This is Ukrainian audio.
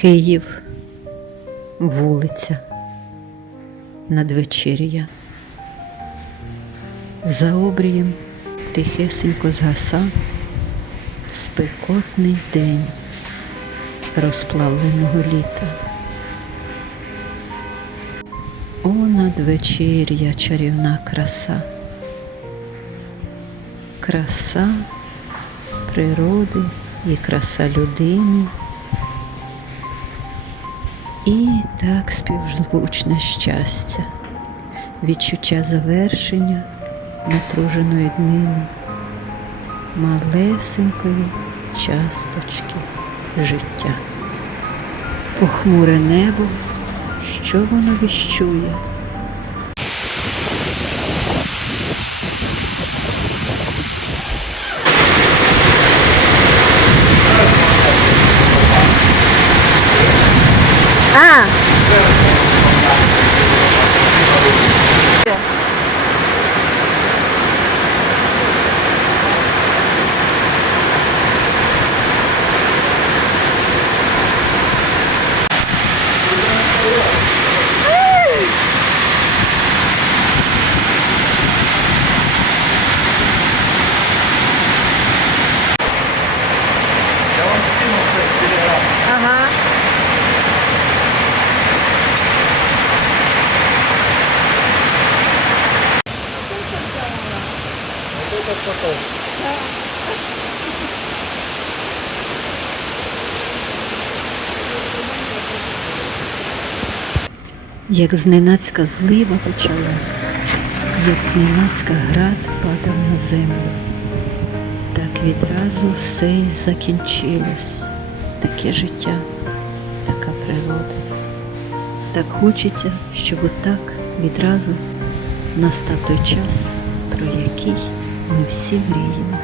Київ, вулиця, надвечір'я. За обрієм тихесенько згаса спекотний день розплавленого літа. О, надвечір'я чарівна краса, краса природи і краса людини. І так співзвучне щастя, відчуття завершення натруженої днини, малесенької часточки життя. Похмуре небо, що воно віщує? Yeah. Як зненацька злива почала, як зненацька град падав на землю, так відразу все й закінчилось, таке життя, така природа. Так хочеться, щоб отак відразу настав той час, про який ми все время